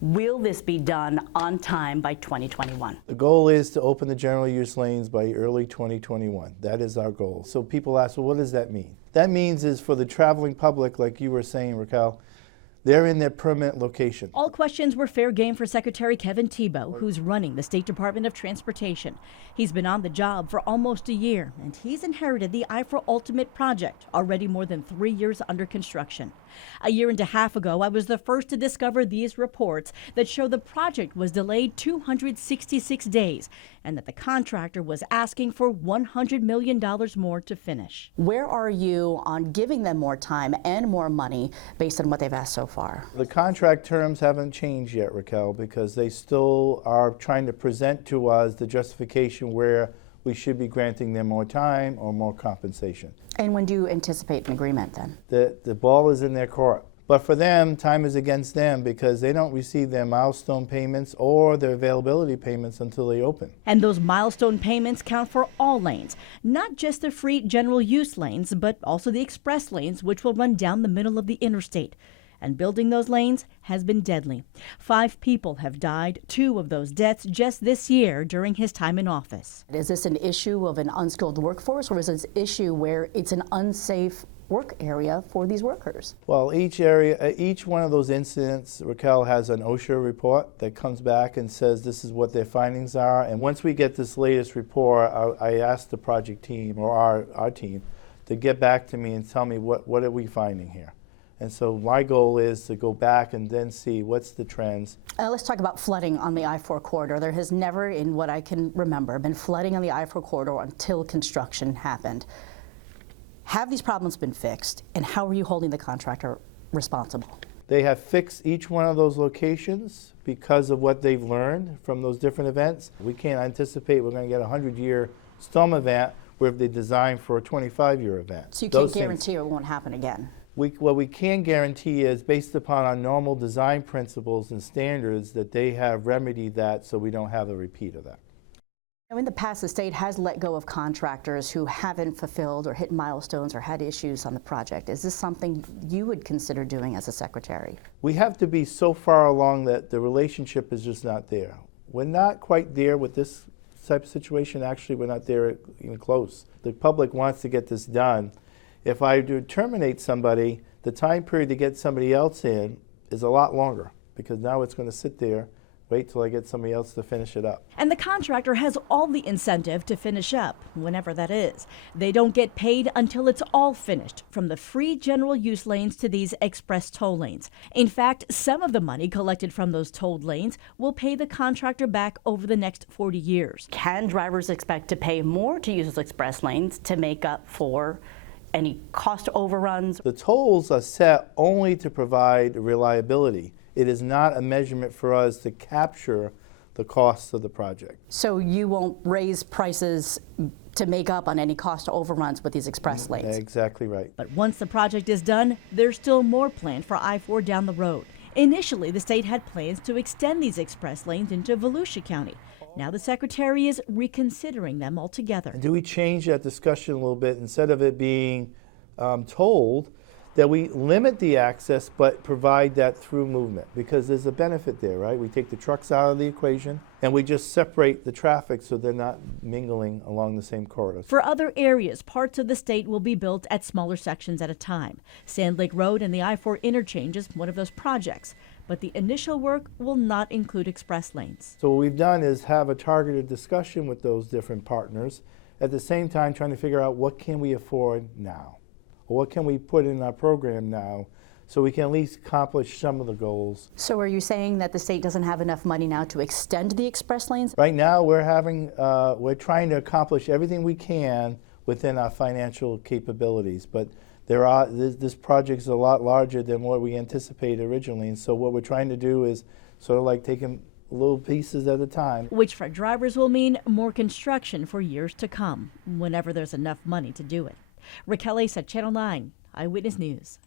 Will this be done on time by 2021? The goal is to open the general use lanes by early 2021. That is our goal. So people ask, well, what does that mean? That means is for the traveling public, like you were saying, Raquel, they're in their permanent location. All questions were fair game for Secretary Kevin Thibault, who's running the State Department of Transportation. He's been on the job for almost a year, and he's inherited the I-4 Ultimate project, already more than 3 years under construction. A year and a half ago, I was the first to discover these reports that show the project was delayed 266 days and that the contractor was asking for $100 million more to finish. Where are you on giving them more time and more money based on what they've asked so far? The contract terms haven't changed yet, Raquel, because they still are trying to present to us the justification where we should be granting them more time or more compensation. And when do you anticipate an agreement then? The ball is in their court. But for them, time is against them because they don't receive their milestone payments or their availability payments until they open. And those milestone payments count for all lanes, not just the free general use lanes, but also the express lanes, which will run down the middle of the interstate. And building those lanes has been deadly. 5 people have died, 2 of those deaths just this year during his time in office. Is this an issue of an unskilled workforce, or is this an issue where it's an unsafe work area for these workers? Well, each one of those incidents, Raquel, has an OSHA report that comes back and says this is what their findings are. And once we get this latest report, I asked the project team or our team to get back to me and tell me what are we finding here. And so my goal is to go back and then see what's the trends. Let's talk about flooding on the I-4 corridor. There has never, in what I can remember, been flooding on the I-4 corridor until construction happened. Have these problems been fixed, and how are you holding the contractor responsible? They have fixed each one of those locations because of what they've learned from those different events. We can't anticipate we're going to get a 100-year storm event where they designed for a 25-year event. So you can't guarantee it won't happen again? What we can guarantee is, based upon our normal design principles and standards, that they have remedied that so we don't have a repeat of that. In the past, the state has let go of contractors who haven't fulfilled or hit milestones or had issues on the project. Is this something you would consider doing as a secretary? We have to be so far along that the relationship is just not there. We're not quite there with this type of situation. Actually, we're not there even close. The public wants to get this done. If I do terminate somebody, the time period to get somebody else in is a lot longer because now it's going to sit there, wait till I get somebody else to finish it up. And the contractor has all the incentive to finish up, whenever that is. They don't get paid until it's all finished, from the free general use lanes to these express toll lanes. In fact, some of the money collected from those tolled lanes will pay the contractor back over the next 40 years. Can drivers expect to pay more to use those express lanes to make up for any cost overruns? The tolls are set only to provide reliability. It is not a measurement for us to capture the costs of the project. So you won't raise prices to make up on any cost overruns with these express lanes? Exactly right. But once the project is done, there's still more planned for I-4 down the road. Initially, the state had plans to extend these express lanes into Volusia County. Now the Secretary is reconsidering them altogether. Do we change that discussion a little bit, instead of it being told, that we limit the access but provide that through movement? Because there's a benefit there, right? We take the trucks out of the equation and we just separate the traffic so they're not mingling along the same corridors. For other areas, parts of the state will be built at smaller sections at a time. Sand Lake Road and the I-4 interchange is one of those projects. But the initial work will not include express lanes. So what we've done is have a targeted discussion with those different partners, at the same time trying to figure out what can we afford now, or what can we put in our program now, so we can at least accomplish some of the goals. So are you saying that the state doesn't have enough money now to extend the express lanes? Right now we're trying to accomplish everything we can within our financial capabilities, but this project is a lot larger than what we anticipated originally, and so what we're trying to do is sort of like taking little pieces at a time. Which for drivers will mean more construction for years to come, whenever there's enough money to do it. Raquel Secy, Channel 9 Eyewitness News.